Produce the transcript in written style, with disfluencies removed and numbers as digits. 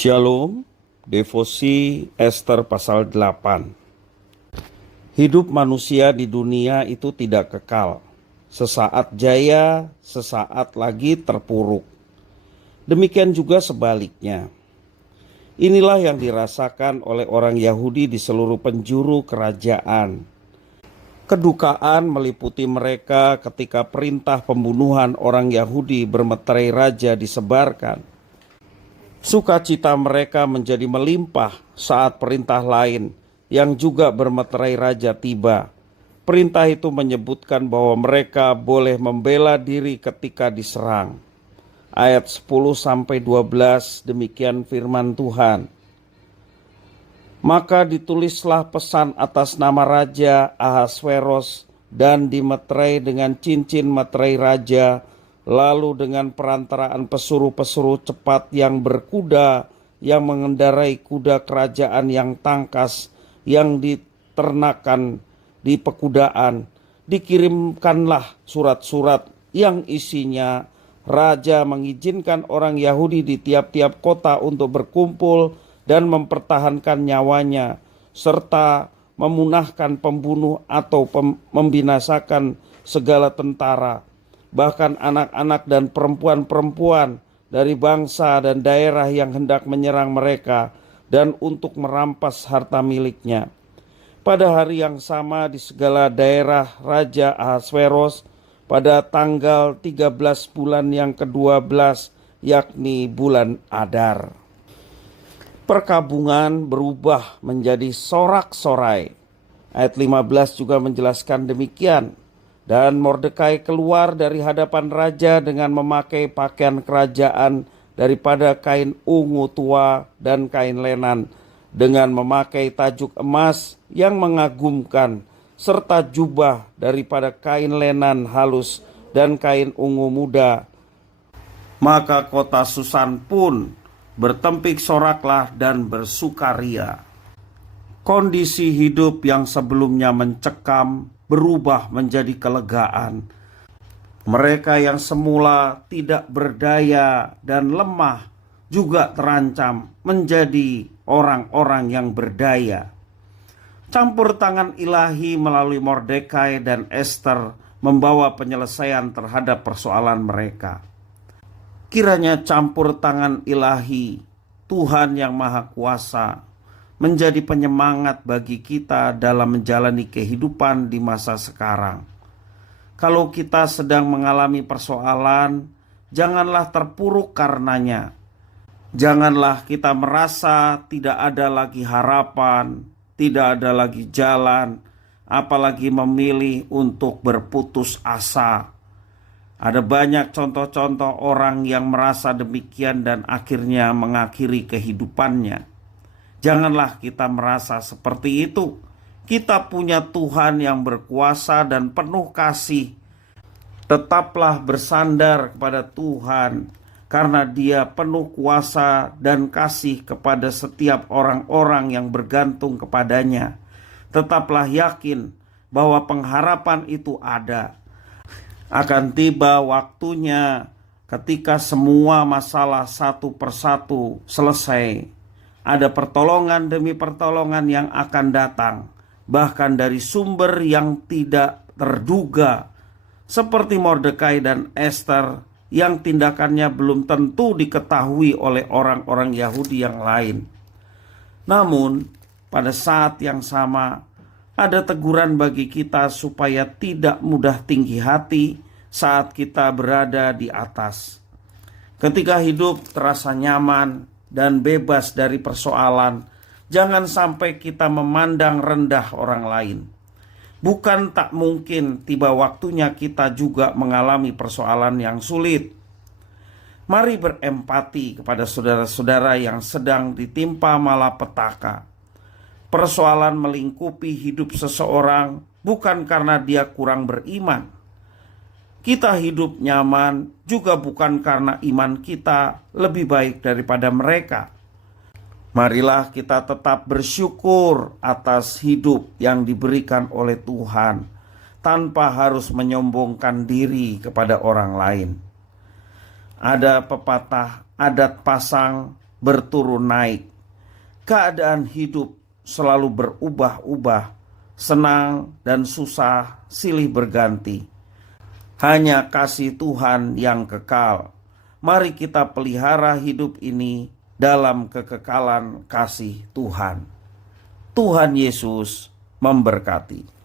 Shalom, devosi Ester pasal 8. Hidup manusia di dunia itu tidak kekal. Sesaat jaya, sesaat lagi terpuruk. Demikian juga sebaliknya. Inilah yang dirasakan oleh orang Yahudi di seluruh penjuru kerajaan. Kedukaan meliputi mereka ketika perintah pembunuhan orang Yahudi bermeterai raja disebarkan. Sukacita mereka menjadi melimpah saat perintah lain yang juga bermeterai raja tiba. Perintah itu menyebutkan bahwa mereka boleh membela diri ketika diserang. Ayat 10-12 demikian firman Tuhan. Maka ditulislah pesan atas nama Raja Ahasveros dan dimeterai dengan cincin meterai raja, lalu dengan perantaraan pesuruh-pesuruh cepat yang berkuda, yang mengendarai kuda kerajaan yang tangkas, yang diternakan di pekudaan, dikirimkanlah surat-surat yang isinya raja mengizinkan orang Yahudi di tiap-tiap kota untuk berkumpul dan mempertahankan nyawanya, serta memunahkan pembunuh atau membinasakan segala tentara, bahkan anak-anak dan perempuan-perempuan dari bangsa dan daerah yang hendak menyerang mereka, dan untuk merampas harta miliknya. Pada hari yang sama di segala daerah Raja Ahasveros, pada tanggal 13 bulan yang ke-12, yakni bulan Adar, perkabungan berubah menjadi sorak-sorai. Ayat 15 juga menjelaskan demikian. Dan Mordekai keluar dari hadapan raja dengan memakai pakaian kerajaan daripada kain ungu tua dan kain lenan, dengan memakai tajuk emas yang mengagumkan, serta jubah daripada kain lenan halus dan kain ungu muda. Maka kota Susan pun bertempik soraklah dan bersukaria. Kondisi hidup yang sebelumnya mencekam berubah menjadi kelegaan. Mereka yang semula tidak berdaya dan lemah juga terancam menjadi orang-orang yang berdaya. Campur tangan ilahi melalui Mordekai dan Ester membawa penyelesaian terhadap persoalan mereka. Kiranya campur tangan ilahi Tuhan yang Maha Kuasa menjadi penyemangat bagi kita dalam menjalani kehidupan di masa sekarang. Kalau kita sedang mengalami persoalan, janganlah terpuruk karenanya. Janganlah kita merasa tidak ada lagi harapan, tidak ada lagi jalan, apalagi memilih untuk berputus asa. Ada banyak contoh-contoh orang yang merasa demikian dan akhirnya mengakhiri kehidupannya. Janganlah kita merasa seperti itu. Kita punya Tuhan yang berkuasa dan penuh kasih. Tetaplah bersandar kepada Tuhan, karena Dia penuh kuasa dan kasih kepada setiap orang-orang yang bergantung kepadanya. Tetaplah yakin bahwa pengharapan itu ada. Akan tiba waktunya ketika semua masalah satu persatu selesai. Ada pertolongan demi pertolongan yang akan datang, bahkan dari sumber yang tidak terduga, seperti Mordekai dan Ester yang tindakannya belum tentu diketahui oleh orang-orang Yahudi yang lain. Namun, pada saat yang sama, ada teguran bagi kita supaya tidak mudah tinggi hati saat kita berada di atas. Ketika hidup terasa nyaman dan bebas dari persoalan, jangan sampai kita memandang rendah orang lain. Bukan tak mungkin tiba waktunya kita juga mengalami persoalan yang sulit. Mari berempati kepada saudara-saudara yang sedang ditimpa malapetaka. Persoalan melingkupi hidup seseorang bukan karena dia kurang beriman. Kita hidup nyaman juga bukan karena iman kita lebih baik daripada mereka. Marilah kita tetap bersyukur atas hidup yang diberikan oleh Tuhan, tanpa harus menyombongkan diri kepada orang lain. Ada pepatah adat pasang berturun naik. Keadaan hidup selalu berubah-ubah, senang dan susah silih berganti. Hanya kasih Tuhan yang kekal. Mari kita pelihara hidup ini dalam kekekalan kasih Tuhan. Tuhan Yesus memberkati.